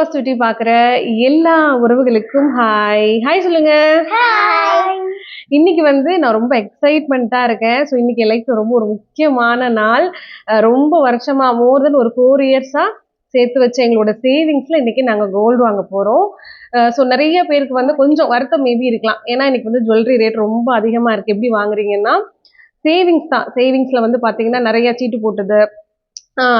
Positivity பார்க்குற எல்லா உறவுகளுக்கும் ஹாய் ஹாய் சொல்லுங்க. இன்னைக்கு வந்து நான் ரொம்ப எக்ஸைட்மெண்ட்டாக இருக்கேன். ஸோ இன்னைக்கு என் லைஃப்ல ரொம்ப ஒரு முக்கியமான நாள். ரொம்ப வருஷமா மோர் தென் ஒரு 4 இயர்ஸாக சேர்த்து வச்ச எங்களோட சேவிங்ஸில் இன்னைக்கு நாங்கள் கோல்டு வாங்க போகிறோம். ஸோ நிறைய பேருக்கு வந்து கொஞ்சம் வருத்தம் மேபி இருக்கலாம். ஏன்னா இன்னைக்கு வந்து ஜுவல்லரி ரேட் ரொம்ப அதிகமாக இருக்குது. எப்படி வாங்குறீங்கன்னா சேவிங்ஸ் தான். சேவிங்ஸில் வந்து பார்த்தீங்கன்னா நிறைய சீட்டு போட்டது,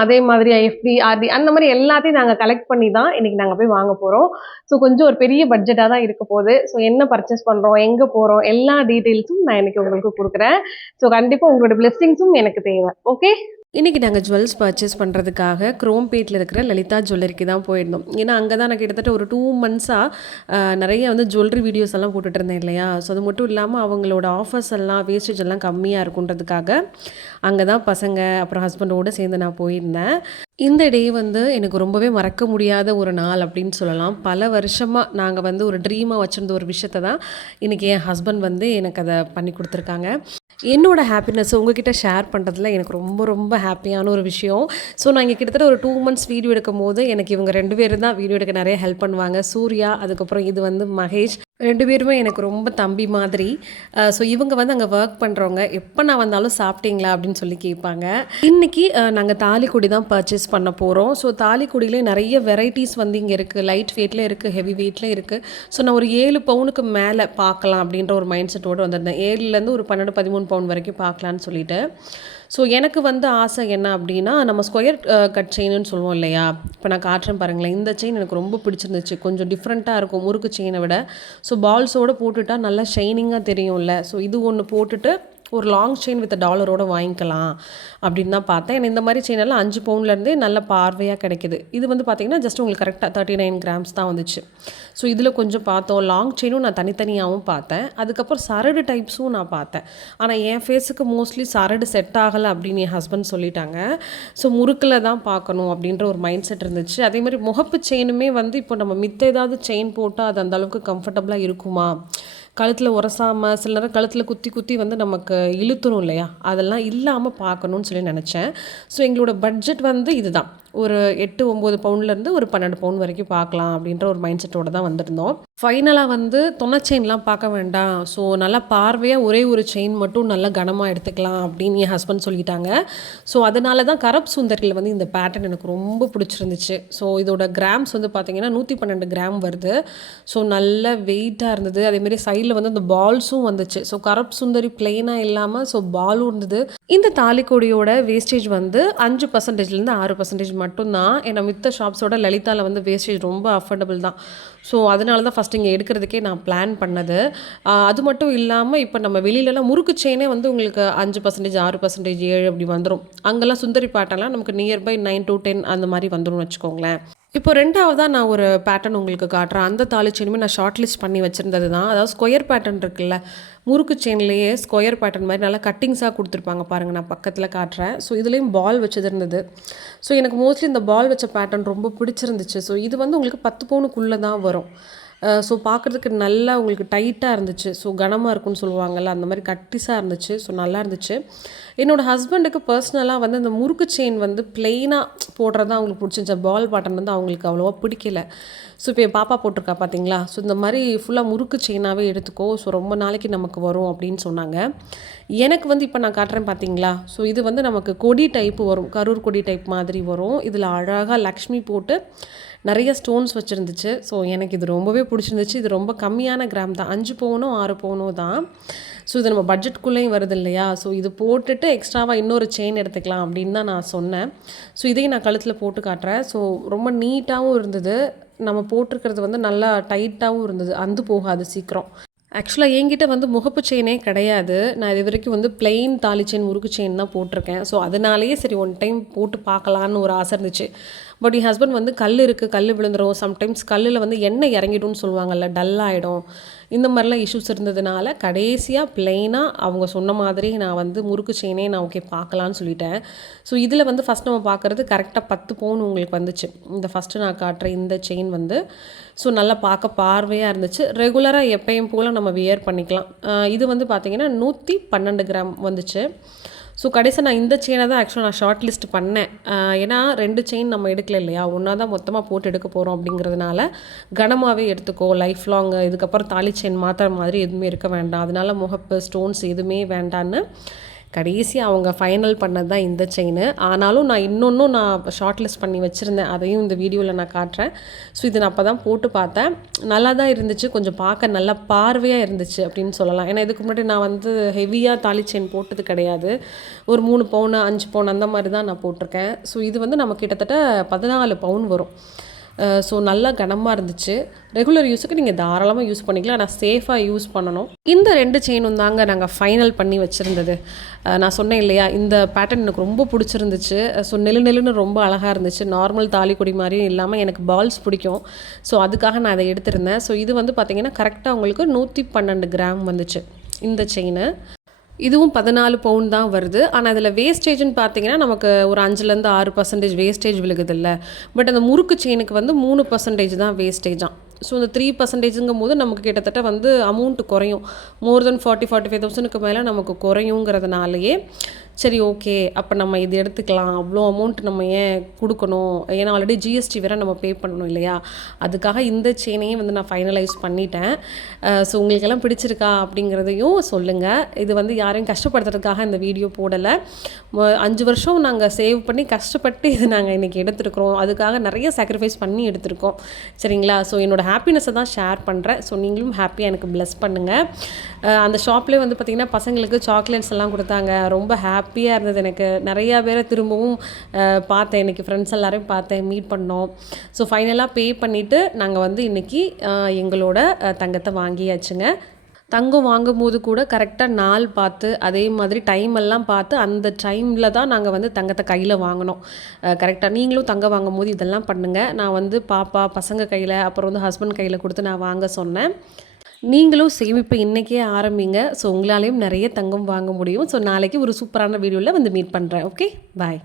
அதே மாதிரி எஃப்டி, ஆர்டி அந்த மாதிரி எல்லாத்தையும் நாங்கள் கலெக்ட் பண்ணி தான் இன்னைக்கு நாங்கள் போய் வாங்க போகிறோம். ஸோ கொஞ்சம் ஒரு பெரிய பட்ஜெட்டாக தான் இருக்க போகுது. ஸோ என்ன பர்ச்சேஸ் பண்ணுறோம், எங்கே போகிறோம், எல்லா டீட்டெயில்ஸும் நான் இன்னைக்கு உங்களுக்கு கொடுக்குறேன். ஸோ கண்டிப்பாக உங்களோட பிளெஸ்ஸிங்ஸும் எனக்கு தேவை. ஓகே. இன்றைக்கி நாங்கள் ஜுவல்ஸ் பர்ச்சேஸ் பண்ணுறதுக்காக குரோம்பேட்டில் இருக்கிற லலிதா ஜுவல்லரிக்கு தான் போயிருந்தோம். ஏன்னா அங்கே தான் நான் கிட்டத்தட்ட ஒரு 2 மந்த்ஸாக நிறைய வந்து ஜுவல்லரி வீடியோஸ் எல்லாம் போட்டுட்டு இருந்தேன் இல்லையா. ஸோ அது மட்டும் இல்லாமல் அவங்களோட ஆஃபர்ஸ் எல்லாம் வேஸ்டேஜ் எல்லாம் கம்மியாக இருக்குன்றதுக்காக அங்கே தான் பசங்க அப்புறம் ஹஸ்பண்டோடு சேர்ந்து நான் போயிருந்தேன். இந்த டே வந்து எனக்கு ரொம்பவே மறக்க முடியாத ஒரு நாள் அப்படின்னு சொல்லலாம். பல வருஷமாக நாங்கள் வந்து ஒரு ட்ரீமாக வச்சுருந்த ஒரு விஷயத்தை தான் இன்றைக்கி என் ஹஸ்பண்ட் வந்து எனக்கு அதை பண்ணி கொடுத்துருக்காங்க. என்னோடய ஹாப்பினஸ் உங்ககிட்ட ஷேர் பண்ணுறதுல எனக்கு ரொம்ப ரொம்ப ஹாப்பியான ஒரு விஷயம். ஸோ நான் இங்கே கிட்டத்தட்ட ஒரு 2 மந்த்ஸ் வீடியோ எடுக்கும் போது எனக்கு இவங்க 2 பேரும் தான் வீடியோ எடுக்க நிறைய ஹெல்ப் பண்ணுவாங்க. சூர்யா, அதுக்கப்புறம் இது வந்து மகேஷ். 2 பேருமே எனக்கு ரொம்ப தம்பி மாதிரி. ஸோ இவங்க வந்து அங்கே ஒர்க் பண்ணுறவங்க. எப்போ நான் வந்தாலும் சாப்பிட்டீங்களா அப்படின்னு சொல்லி கேட்பாங்க. இன்றைக்கி நாங்கள் தாலிக்குடி தான் பர்ச்சேஸ் பண்ண போகிறோம். ஸோ தாலிக்குடியிலே நிறைய வெரைட்டிஸ் வந்து இங்கே இருக்குது. லைட் வெயிட்டில் இருக்குது, ஹெவி வெயிட்டில் இருக்குது. ஸோ நான் ஒரு 7 பவுனுக்கு மேலே பார்க்கலாம் அப்படின்ற ஒரு மைண்ட் செட்டோடு வந்திருந்தேன். 7லேருந்து ஒரு 12, 13 பவுன் வரைக்கும் பார்க்கலான்னு சொல்லிட்டு. ஸோ எனக்கு வந்து ஆசை என்ன அப்படின்னா, நம்ம ஸ்கொயர் கட் செயின்னு சொல்லுவோம் இல்லையா. இப்போ நான் காட்டுறேன் பாருங்களேன். இந்த செயின் எனக்கு ரொம்ப பிடிச்சிருந்துச்சு. கொஞ்சம் டிஃப்ரெண்ட்டாக இருக்கும் முறுக்கு செயினை விட. ஸோ பால்ஸோடு போட்டுட்டா நல்லா ஷைனிங்காக தெரியும்ல. ஸோ இது ஒன்று போட்டுட்டு ஒரு லாங் செயின் வித் டாலரோடு வாங்கிக்கலாம் அப்படின்னு தான் பார்த்தேன். ஏன்னா இந்த மாதிரி செயினெல்லாம் 5 பவுன்லேருந்தே நல்ல பார்வையாக கிடைக்குது. இது வந்து பார்த்திங்கன்னா ஜஸ்ட் உங்களுக்கு கரெக்டாக 39 கிராம்ஸ் தான் வந்துச்சு. ஸோ இதில் கொஞ்சம் பார்த்தோம். லாங் செயினும் நான் தனித்தனியாகவும் பார்த்தேன். அதுக்கப்புறம் சரடு டைப்ஸும் நான் பார்த்தேன். ஆனால் என் ஃபேஸுக்கு மோஸ்ட்லி சரடு செட் ஆகலை அப்படின்னு என் ஹஸ்பண்ட் சொல்லிட்டாங்க. ஸோ முறுக்கில் தான் பார்க்கணும் அப்படின்ற ஒரு மைண்ட் செட் இருந்துச்சு. அதே மாதிரி முகப்பு செயினுமே வந்து இப்போ நம்ம மித்த ஏதாவது செயின் போட்டால் அது அந்தளவுக்கு கம்ஃபர்டபுளாக இருக்குமா, கழுத்தில் உரசாமல் சில நேரம் கழுத்தில் குத்தி குத்தி வந்து நமக்கு இழுத்துரும் இல்லையா, அதெல்லாம் இல்லாமல் பார்க்கணுன்னு சொல்லி நினச்சேன். ஸோ எங்களோட பட்ஜெட் வந்து இதுதான். ஒரு 8, 9 பவுன்லேருந்து ஒரு 12 பவுன் வரைக்கும் பார்க்கலாம் அப்படின்ற ஒரு மைண்ட் செட்டோடு தான் வந்திருந்தோம். ஃபைனலாக வந்து தொன்னை செயின்லாம் பார்க்க வேண்டாம், ஸோ நல்லா பார்வையாக ஒரே ஒரு செயின் மட்டும் நல்லா கனமாக எடுத்துக்கலாம் அப்படின்னு என் ஹஸ்பண்ட் சொல்லிட்டாங்க. ஸோ அதனால தான் கரப் சுந்தரியில் வந்து இந்த பேட்டர்ன் எனக்கு ரொம்ப பிடிச்சிருந்துச்சு. ஸோ இதோட கிராம்ஸ் வந்து பார்த்திங்கன்னா 112 கிராம் வருது. ஸோ நல்ல வெயிட்டாக இருந்தது. அதேமாரி சைடில் வந்து அந்த பால்ஸும் வந்துச்சு. ஸோ கரப் சுந்தரி பிளெயினாக இல்லாமல் ஸோ பாலும் இருந்தது. இந்த தாலிக்கொடியோட வேஸ்டேஜ் வந்து 5%லேருந்து 6% மட்டும்தான். ஏன்னா மித்த ஷாப்ஸோட லலிதாவில் வந்து வேஸ்டேஜ் ரொம்ப அஃபோர்டபுள் தான். ஸோ அதனால தான் ஃபஸ்ட் இங்கே எடுக்கிறதுக்கே நான் பிளான் பண்ணது. அது மட்டும் இல்லாமல் இப்போ நம்ம வெளியிலலாம் முறுக்கு செயினே வந்து உங்களுக்கு 5%, 6%, 7 அப்படி வந்துடும். அங்கெல்லாம் சுந்தரி பேட்டர்ன்லாம் நமக்கு நியர்பை 9 to 10 அந்த மாதிரி வந்துடும் வச்சுக்கோங்களேன். இப்போ 2வதாக நான் ஒரு பேட்டர்ன் உங்களுக்கு காட்டுறேன். அந்த தாலி செயினுமே நான் ஷார்ட் லிஸ்ட் பண்ணி வச்சுருந்தது தான். அதாவது ஸ்கொயர் பேட்டர்ன் இருக்குல்ல, முறுக்கு செயின்லேயே ஸ்கொயர் பேட்டர்ன் மாதிரி நல்லா கட்டிங்ஸாக கொடுத்துருப்பாங்க பாருங்கள். நான் பக்கத்தில் காட்டுறேன். ஸோ இதுலேயும் பால் வச்சது இருந்தது. ஸோ எனக்கு மோஸ்ட்லி இந்த பால் வச்ச பேட்டர்ன் ரொம்ப பிடிச்சிருந்துச்சு. ஸோ இது வந்து உங்களுக்கு 10 பவுனுக்குள்ளே தான் வரும். ஸோ பார்க்குறதுக்கு நல்லா உங்களுக்கு டைட்டாக இருந்துச்சு. ஸோ கனமாக இருக்குன்னு சொல்லுவாங்கள்ல, அந்த மாதிரி கட்டிஸாக இருந்துச்சு. ஸோ நல்லா இருந்துச்சு. என்னோடய ஹஸ்பண்டுக்கு பர்சனலாக வந்து அந்த முறுக்கு செயின் வந்து பிளெயினாக போடுறது தான் அவங்களுக்கு பிடிச்சிருந்துச்சு. பால் பேட்டர்ன் வந்து அவங்களுக்கு அவ்வளோவா பிடிக்கல. ஸோ இப்போ என் பாப்பா போட்டிருக்கா பார்த்தீங்களா. ஸோ இந்த மாதிரி ஃபுல்லாக முறுக்கு செயினாகவே எடுத்துக்கோ, ஸோ ரொம்ப நாளைக்கு நமக்கு வரும் அப்படின்னு சொன்னாங்க. எனக்கு வந்து இப்போ நான் காட்டுறேன் பார்த்தீங்களா. ஸோ இது வந்து நமக்கு கொடி டைப்பு வரும், கரூர் கொடி டைப் மாதிரி வரும். இதில் அழகாக லக்ஷ்மி போட்டு நிறைய ஸ்டோன்ஸ் வச்சுருந்துச்சு. ஸோ எனக்கு இது ரொம்பவே பிடிச்சிருந்துச்சு. இது ரொம்ப கம்மியான கிராம் தான், 5 பவுனோ 6 பவுனோ தான். ஸோ இது நம்ம பட்ஜெட்குள்ளேயும் வருது இல்லையா. ஸோ இது போட்டுட்டு எக்ஸ்ட்ராவாக இன்னொரு செயின் எடுத்துக்கலாம் அப்படின்னு தான் நான் சொன்னேன். ஸோ இதையும் நான் கழுத்தில் போட்டு காட்டுறேன். ஸோ ரொம்ப நீட்டாகவும் இருந்தது. நம்ம போட்டிருக்கிறது வந்து நல்லா டைட்டாகவும் இருந்தது, அந்து போகாது சீக்கிரம். ஆக்சுவலாக என்கிட்ட வந்து முகப்பு செயினே கிடையாது. நான் இது வரைக்கும் வந்து பிளெயின் தாலி செயின் முறுக்கு செயின் தான் போட்டிருக்கேன். ஸோ அதனாலேயே சரி ஒன் டைம் போட்டு பார்க்கலான்னு ஒரு ஆசை இருந்துச்சு. பட் என் ஹஸ்பண்ட் வந்து கல் இருக்குது, கல் விழுந்துடும், சம்டைம்ஸ் கல்லில் வந்து எண்ணெய் இறங்கிடும்னு சொல்லுவாங்கள்ல, டல்லாகிடும், இந்த மாதிரிலாம் இஷ்யூஸ் இருந்ததுனால கடைசியாக பிளெயினாக அவங்க சொன்ன மாதிரி நான் வந்து முறுக்கு செயினே நான் ஓகே பார்க்கலான்னு சொல்லிட்டேன். ஸோ இதில் வந்து ஃபஸ்ட் நம்ம பார்க்குறது கரெக்டாக 10 பவுன் உங்களுக்கு வந்துச்சு. இந்த ஃபஸ்ட்டு நான் காட்டுற இந்த செயின் வந்து ஸோ நல்லா பார்க்க பார்வையாக இருந்துச்சு. ரெகுலராக எப்பயும் போல் நம்ம வியர் பண்ணிக்கலாம். இது வந்து பார்த்திங்கன்னா 112 கிராம் வந்துச்சு. ஸோ கடைசியாக நான் இந்த செயினை தான் ஆக்சுவலாக நான் ஷார்ட் லிஸ்ட் பண்ணேன். ஏன்னா 2 செயின் நம்ம எடுக்கல இல்லையா, ஒன்றா தான் மொத்தமாக போட்டு எடுக்க போகிறோம் அப்படிங்கிறதுனால கனமாகவே எடுத்துக்கோ, லைஃப் லாங் இதுக்கப்புறம் தாலி செயின் மாற்றுற மாதிரி எதுவுமே இருக்க வேண்டாம், அதனால முகப்பு ஸ்டோன்ஸ் எதுவுமே வேண்டான்னு கடைசியாக அவங்க ஃபைனல் பண்ணது தான் இந்த செயின். ஆனாலும் நான் இன்னொன்றும் நான் ஷார்ட் லிஸ்ட் பண்ணி வச்சுருந்தேன், அதையும் இந்த வீடியோவில் நான் காட்டுறேன். ஸோ இது நான் அப்போ தான் போட்டு பார்த்தேன், நல்லா தான் இருந்துச்சு, கொஞ்சம் பார்க்க நல்லா பார்வையாக இருந்துச்சு அப்படின்னு சொல்லலாம். ஏன்னா இதுக்கு முன்னாடி நான் வந்து ஹெவியாக தாலி செயின் போட்டது கிடையாது, ஒரு 3 பவுன் 5 பவுன் அந்த மாதிரி தான் நான் போட்டிருக்கேன். ஸோ இது வந்து நம்ம கிட்டத்தட்ட 14 பவுன் வரும். ஸோ நல்லா கனமாக இருந்துச்சு. ரெகுலர் யூஸுக்கு நீங்கள் தாராளமாக யூஸ் பண்ணிக்கலாம், ஆனால் சேஃபாக யூஸ் பண்ணணும். இந்த 2 செயினும் தாங்க நாங்கள் ஃபைனல் பண்ணி வச்சுருந்தது. நான் சொன்னேன் இல்லையா, இந்த பேட்டர்ன் எனக்கு ரொம்ப பிடிச்சிருந்துச்சு. ஸோ நெல்லுன்னு ரொம்ப அழகாக இருந்துச்சு, நார்மல் தாலிக்கொடி மாதிரியும் இல்லாமல் எனக்கு பால்ஸ் பிடிக்கும். ஸோ அதுக்காக நான் அதை எடுத்திருந்தேன். ஸோ இது வந்து பார்த்திங்கன்னா கரெக்டாக உங்களுக்கு 112 கிராம் வந்துச்சு இந்த செயின். இதுவும் 14 பவுன் தான் வருது. ஆனால் அதில் வேஸ்டேஜ்னு பார்த்தீங்கன்னா நமக்கு ஒரு 5லேருந்து 6% வேஸ்டேஜ் விழுகுதில்ல. பட் அந்த முறுக்கு செயினுக்கு வந்து 3% தான் வேஸ்டேஜாம். ஸோ இந்த 3%ங்கும் போது நமக்கு கிட்டத்தட்ட வந்து அமௌண்ட்டு குறையும், மோர் தென் 40-45,000க்கு மேலே நமக்கு குறையுங்கிறதுனாலேயே சரி ஓகே அப்போ நம்ம இது எடுத்துக்கலாம், அவ்வளோ அமௌண்ட் நம்ம ஏன் கொடுக்கணும், ஏன்னா ஆல்ரெடி ஜிஎஸ்டி வேறு நம்ம பே பண்ணணும் இல்லையா, அதுக்காக இந்த செயினையும் வந்து நான் ஃபைனலைஸ் பண்ணிட்டேன். ஸோ உங்களுக்கெல்லாம் பிடிச்சிருக்கா அப்படிங்கிறதையும் சொல்லுங்கள். இது வந்து யாரையும் கஷ்டப்படுத்துறதுக்காக இந்த வீடியோ போடலை. 5 வருஷம் நாங்கள் சேவ் பண்ணி கஷ்டப்பட்டு இது நாங்கள் இன்றைக்கி எடுத்துருக்குறோம், அதுக்காக நிறைய சாக்ரிஃபைஸ் பண்ணி எடுத்திருக்கோம் சரிங்களா. ஸோ என்னோடய ஹாப்பினஸை தான் ஷேர் பண்ணுறேன். ஸோ நீங்களும் ஹாப்பியாக எனக்கு ப்ளஸ் பண்ணுங்கள். அந்த ஷாப்லேயே வந்து பார்த்திங்கன்னா பசங்களுக்கு சாக்லேட்ஸ் எல்லாம் கொடுத்தாங்க, ரொம்ப ஹாப்பியாக இருந்தது எனக்கு. நிறையா பேரை திரும்பவும் பார்த்தேன், இன்றைக்கி ஃப்ரெண்ட்ஸ் எல்லோரையும் பார்த்தேன், மீட் பண்ணோம். ஸோ ஃபைனலாக பே பண்ணிவிட்டு நாங்கள் வந்து இன்றைக்கி எங்களோட தங்கத்தை வாங்கியாச்சுங்க. தங்கம் வாங்கும்போது கூட கரெக்டாக நாள் பார்த்து அதே மாதிரி டைம் எல்லாம் பார்த்து அந்த டைமில் தான் நாங்கள் வந்து தங்கத்தை கையில் வாங்கினோம். கரெக்டாக நீங்களும் தங்கம் வாங்கும் போது இதெல்லாம் பண்ணுங்கள். நான் வந்து பாப்பா பசங்க கையில் அப்புறம் வந்து ஹஸ்பண்ட் கையில் கொடுத்து நான் வாங்க சொன்னேன். நீங்களும் சேமிப்பு இன்றைக்கே ஆரம்பிங்க. ஸோ உங்களாலேயும் நிறைய தங்கம் வாங்க முடியும். ஸோ நாளைக்கு ஒரு சூப்பரான வீடியோவில் வந்து மீட் பண்ணுறேன். ஓகே, பாய்.